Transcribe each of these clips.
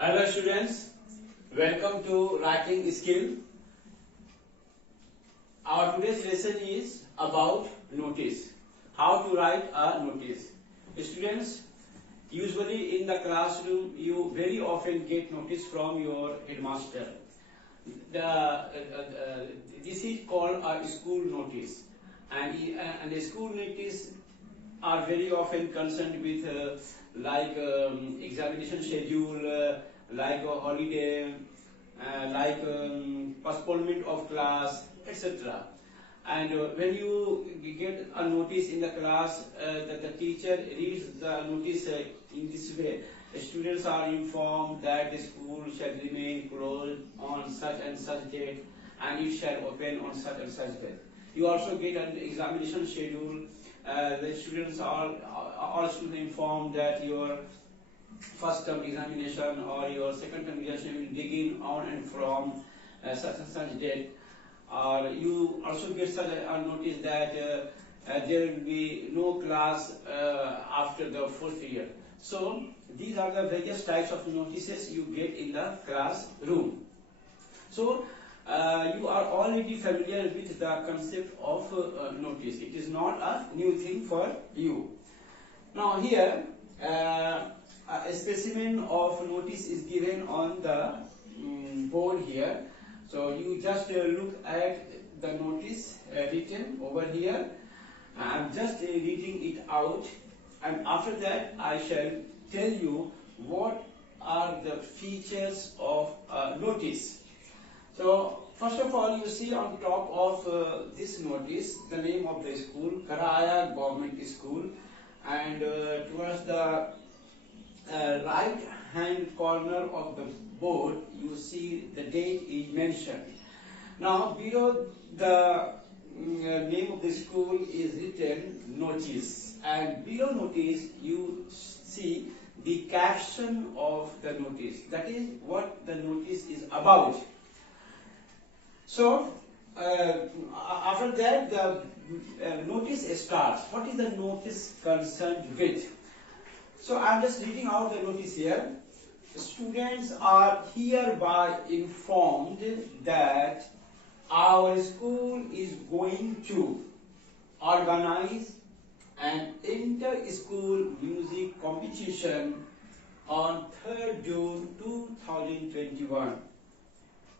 Hello students, welcome to writing skill. Our today's lesson is about notice. How to write a notice. Students, usually in the classroom you very often get notice from your headmaster. This is called a school notice, and the school notice are very often concerned with examination schedule, like a holiday, postponement of class, etc. And when you get a notice in the class that the teacher reads the notice in this way, the students are informed that the school shall remain closed on such and such date, and it shall open on such and such date. You also get an examination schedule. The students are also informed that your first term examination or your second term examination will begin on and from such and such date. Or you also get such a notice that there will be no class after the fourth year. So these are the various types of notices you get in the classroom. So you are already familiar with the concept of notice. It is not a new thing for you. Now here a specimen of notice is given on the board here. So you just look at the notice written over here. I'm just reading it out, and after that I shall tell you what are the features of notice. So first of all, you see on top of this notice the name of the school, Karaya Government School, and towards the right hand corner of the board you see the date is mentioned. Now below the name of the school is written notice, and below notice you see the caption of the notice, that is what the notice is about. So after that the notice starts. What is the notice concerned with? So I am just reading out the notice here. Students are hereby informed that our school is going to organize an inter-school music competition on 3rd June 2021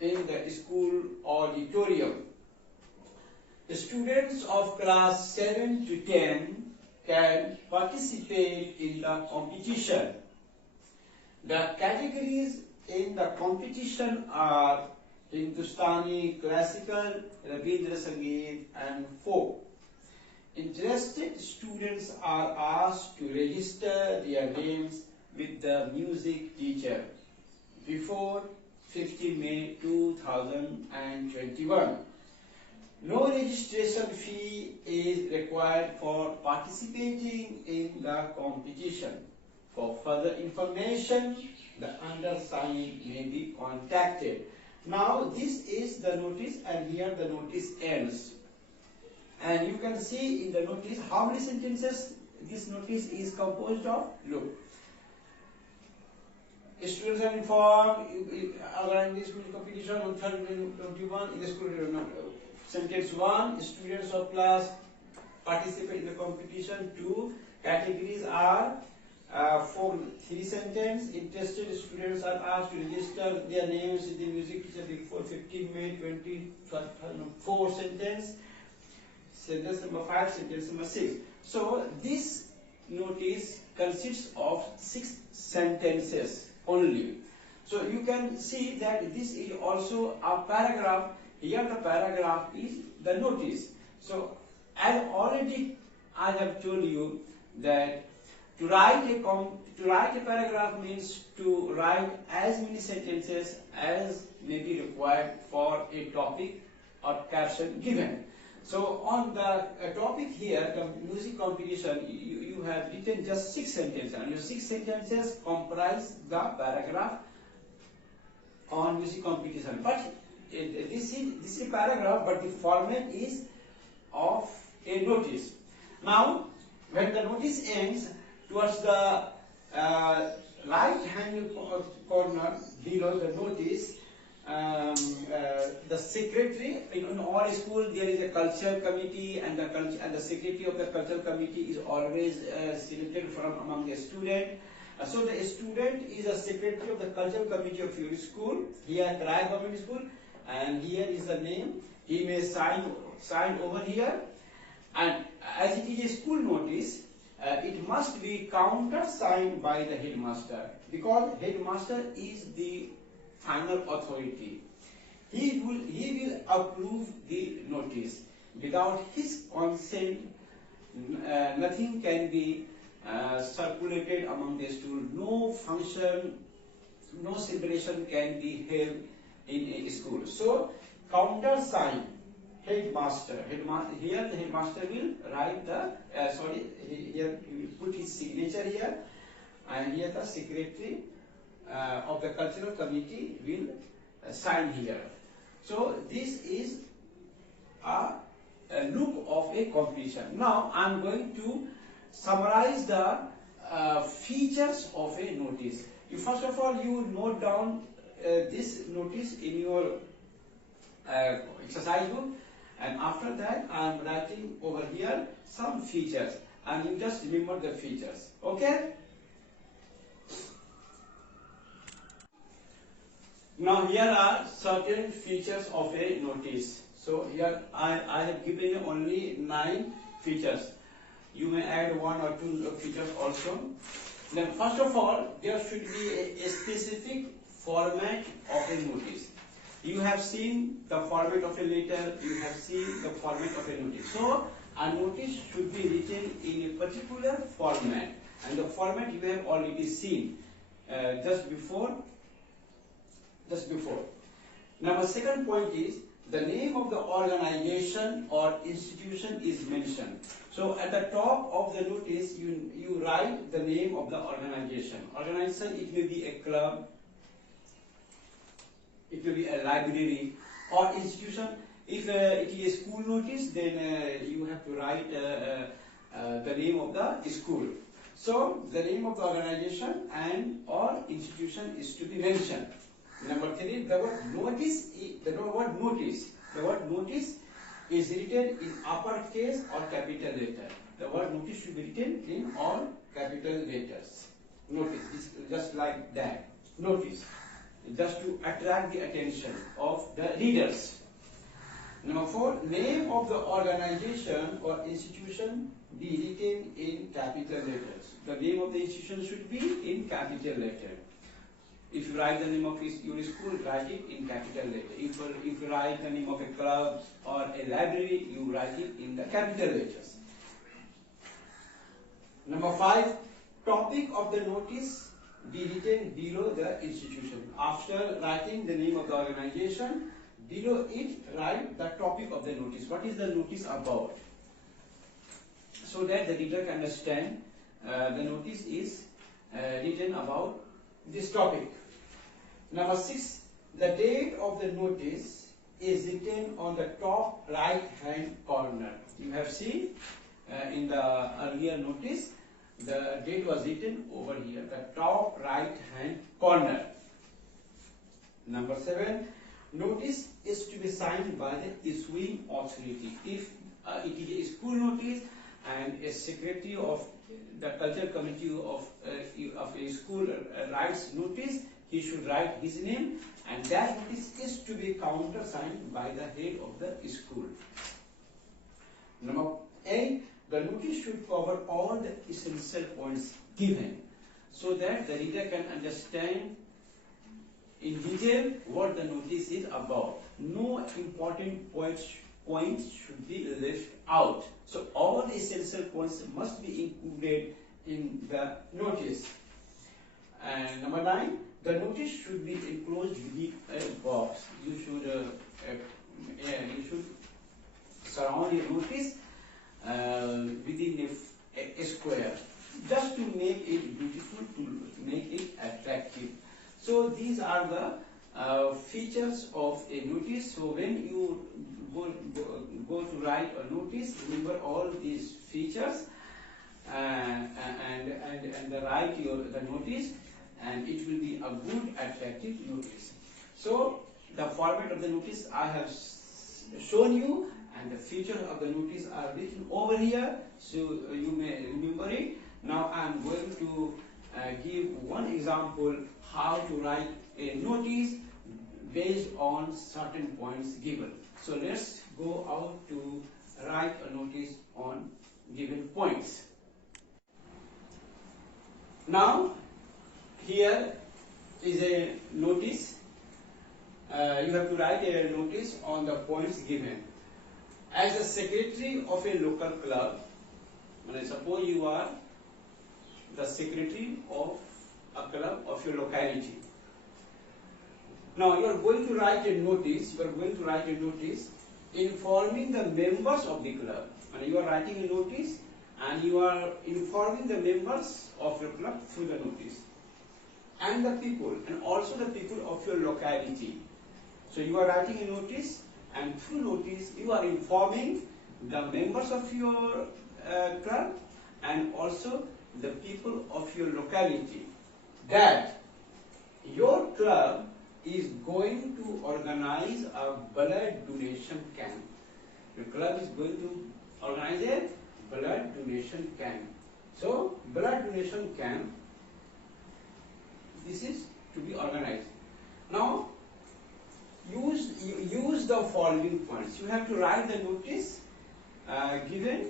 in the school auditorium. The students of class 7 to 10 can participate in the competition. The categories in the competition are Hindustani, Classical, Rabindra Sangeet and Folk. Interested students are asked to register their names with the music teacher before 15 May 2021. No registration fee is required for participating in the competition. For further information, the undersigned may be contacted. Now this is the notice, and here the notice ends. And you can see in the notice how many sentences this notice is composed of. Look. Students are informed, organizing the school competition on 3rd May 2021 in the school. Sentence 1, students of class participate in the competition. 2, categories are 3 sentences. Interested students are asked to register their names with the music teacher before 15 May 2024 sentence. Sentence number 5, sentence number 6. So this notice consists of 6 sentences only. So you can see that this is also a paragraph. Here the paragraph is the notice. So as already I have told you that to write a paragraph means to write as many sentences as may be required for a topic or caption given. So on the topic here, the music competition, you have written just 6 sentences, and your 6 sentences comprise the paragraph on music competition. But this is a paragraph, but the format is of a notice. Now, when the notice ends, towards the right hand corner mentioned below the notice. The secretary in all school there is a culture committee, and the secretary of the culture committee is always selected from among the student. So the student is a secretary of the culture committee of your school. Here, Rai Government School, and here is the name. He may sign over here, and as it is a school notice, it must be countersigned by the headmaster, because headmaster is the final authority. He will approve the notice. Without his consent, nothing can be circulated among the students. No function, no celebration can be held in a school. So countersign headmaster. Here the headmaster will write the here he will put his signature here, and here the secretary of the cultural committee will sign here. So this is a look of a completion. Now I am going to summarize the features of a notice. First of all, you note down this notice in your exercise book, and after that I am writing over here some features, and you just remember the features. Okay? Now here are certain features of a notice. So here I have given you only 9 features. You may add 1 or 2 features also. Then first of all, there should be a specific format of a notice. You have seen the format of a letter, you have seen the format of a notice. So a notice should be written in a particular format, and the format you have already seen just before. Now, second point is the name of the organization or institution is mentioned. So at the top of the notice, you write the name of the organization. Organization, it may be a club, it may be a library, or institution. If it is a school notice, then you have to write the name of the school. So the name of the organization and or institution is to be mentioned. Number 3, the word notice. The word notice is written in uppercase or capital letter. The word notice should be written in all capital letters. Notice is just like that. Notice, just to attract the attention of the readers. Number 4, name of the organization or institution be written in capital letters. The name of the institution should be in capital letter. If you write the name of your school, write it in capital letter. If you write the name of a club or a library, you write it in the capital letters. Number 5, topic of the notice be written below the institution. After writing the name of the organization, below it write the topic of the notice. What is the notice about? So that the reader can understand the notice is written about this topic. Number 6, the date of the notice is written on the top right hand corner. You have seen in the earlier notice, the date was written over here, the top right hand corner. Number 7, notice is to be signed by the issuing authority. If it is a school notice and a secretary of the culture committee of a school writes notice, he should write his name, and that notice is to be countersigned by the head of the school. Number 8, the notice should cover all the essential points given, so that the reader can understand in detail what the notice is about. No important points should be left out. So all the essential points must be included in the notice. And number 9, the notice should be enclosed within a box. You should surround your notice within a square, just to make it beautiful, to make it attractive. So these are the features of a notice. So when you go to write a notice, remember all these features and write the notice, and it will be a good attraction. respective notice. So the format of the notice I have shown you, and the features of the notice are written over here, so you may remember it. Now I am going to give one example how to write a notice based on certain points given. So let's go out to write a notice on given points. Now here is a notice. You have to write a notice on the points given. As a secretary of a local club, and suppose you are the secretary of a club of your locality. Now you are going to write a notice. You are going to write a notice informing the members of the club. And you are writing a notice, and you are informing the members of your club through the notice, and the people, and also the people of your locality. So you are writing a notice, and through notice you are informing the members of your club and also the people of your locality that your club is going to organize a blood donation camp. Your club is going to organize a blood donation camp. So blood donation camp, this is to be organized. Now use the following points. You have to write the notice given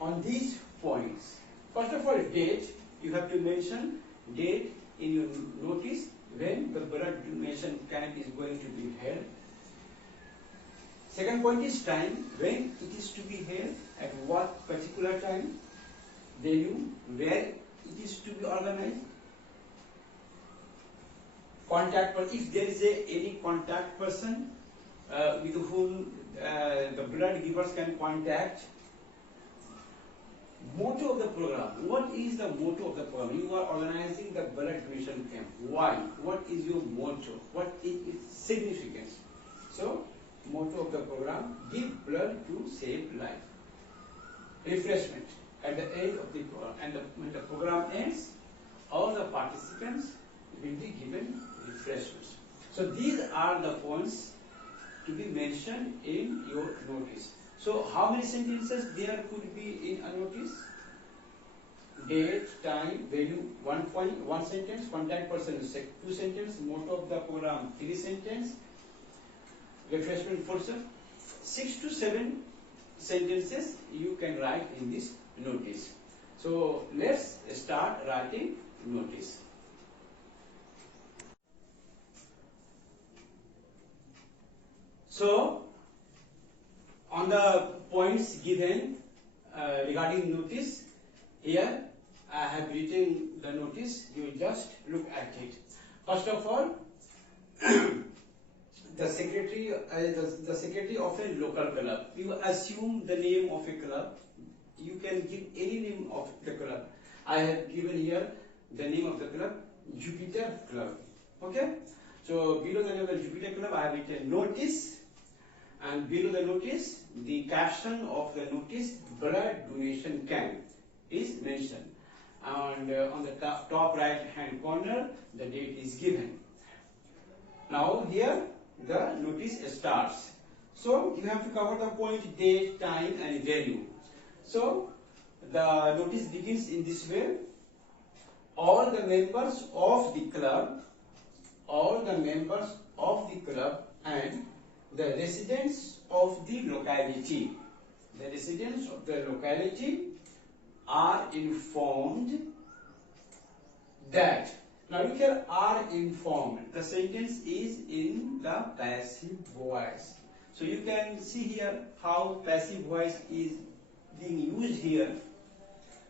on these points. First of all, date. You have to mention date in your notice when the blood donation camp is going to be held. Second point is time, when it is to be held, at what particular time, venue, where it is to be organized. Contact person, if there is any contact person with whom the blood givers can contact. Motto of the program. What is the motto of the program? You are organizing the blood donation camp. Why? What is your motto? What is its significance? So, motto of the program: give blood to save life. Refreshment at the end of the program, and when the program ends, all the participants will be given refreshments. So these are the points to be mentioned in your notice. So how many sentences there could be in a notice? Date, time, venue, 1 point, 1 sentence, contact person, 2 sentences, motto of the program, 3 sentences, refreshment person, 6 to 7 sentences you can write in this notice. So let's start writing notice. So on the points given regarding notice, here I have written the notice. You just look at it. First of all, the secretary of a local club. You assume the name of a club. You can give any name of the club. I have given here the name of the club, Jupiter Club. Okay. So below the name of the Jupiter Club, I have written notice, and below the notice, the caption of the notice, blood donation camp, is mentioned. And on the top right hand corner, the date is given. Now here the notice starts. So you have to cover the point, date, time, and venue. So the notice begins in this way: all the members of the club, and the residents of the locality. The residents of the locality are informed that. Now look here, are informed. The sentence is in the passive voice. So you can see here how passive voice is being used here.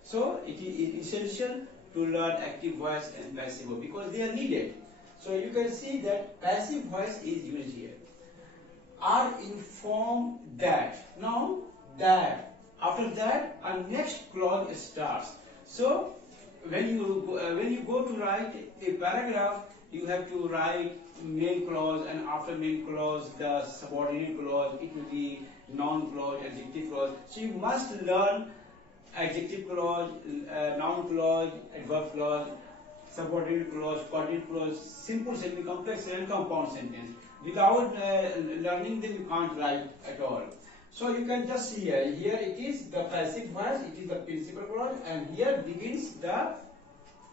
So it is essential to learn active voice and passive voice because they are needed. So you can see that passive voice is used here. Are informed that. Now that. After that, a next clause starts. So when you go to write a paragraph, you have to write main clause, and after main clause, the subordinate clause. It will be noun clause, adjective clause. So you must learn adjective clause, noun clause, adverb clause subordinate clause, coordinate clause, simple, semi-complex, and compound sentence. Without learning them, you can't write at all. So you can just see here. Here it is the passive voice, it is the principal clause, and here begins the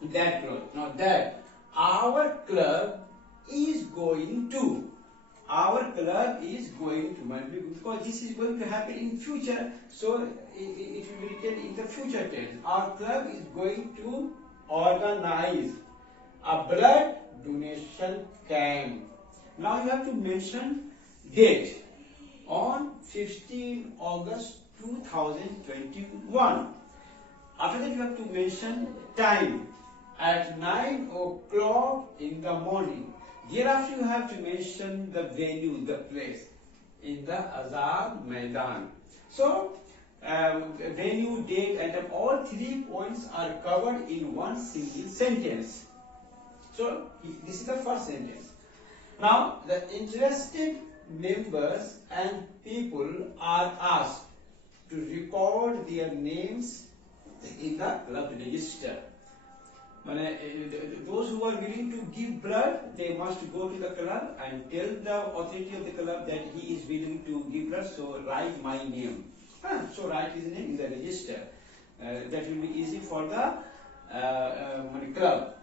that clause. Now that our club is going to. Our club is going to, because this is going to happen in future, so it will be written in the future tense. Our club is going to organize a blood donation camp. Now you have to mention date on 15 August 2021. After that you have to mention time at 9 o'clock in the morning. Thereafter you have to mention the venue, the place, in the Azad Maidan. So venue, date, and time, all 3 points are covered in one single sentence. So this is the first sentence. Now the interested members and people are asked to record their names in the club register. Those who are willing to give blood, they must go to the club and tell the authority of the club that he is willing to give blood, so write my name. So write his name in the register. That will be easy for the club.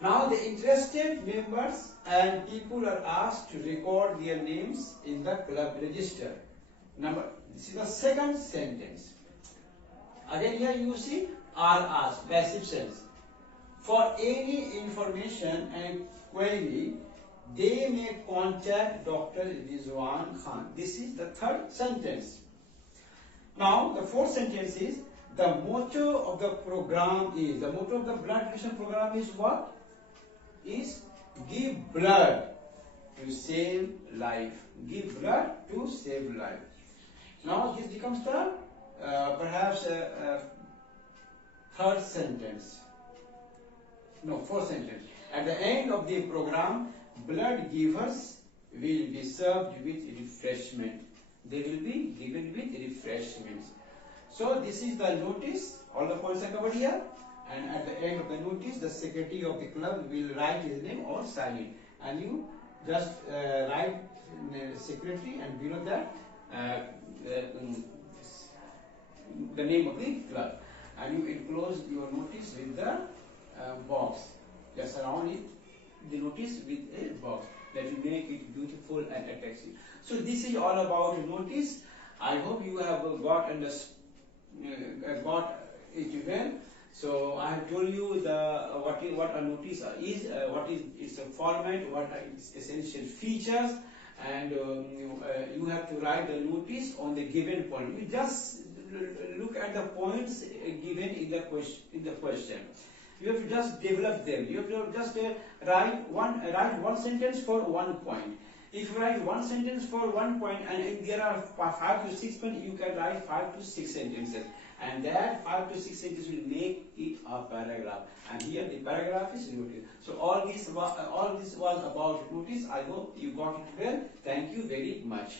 Now the interested members and people are asked to record their names in the club register. This is the second sentence. Again here you see are asked, passive sense. For any information and query, they may contact Dr. Rizwan Khan. This is the third sentence. Now the fourth sentence is the motto of the program is, the motto of the blood donation program is what? Is give blood to save life. Give blood to save life. Now this becomes the perhaps third sentence. No, fourth sentence. At the end of the program, blood givers will be served with refreshment. They will be given with refreshments. So this is the notice. All the points are covered here. And at the end of the notice, the secretary of the club will write his name or sign it. And you just write secretary, and below that the name of the club. And you enclose your notice with the box. Just surround it, the notice with a box that will make it beautiful and attractive. So this is all about notice. I hope you have got it well. So I have told you what a notice is, what is its format, what are its essential features, and you have to write the notice on the given point. You just look at the points given in the question. You have to just develop them. You have to just write one sentence for 1 point. If you write one sentence for 1 point, and there are 5 to 6 points, you can write 5 to 6 sentences, and that 5 to 6 sentences will make it a paragraph. And here the paragraph is notice. So all this was about notice. I hope you got it well. Thank you very much.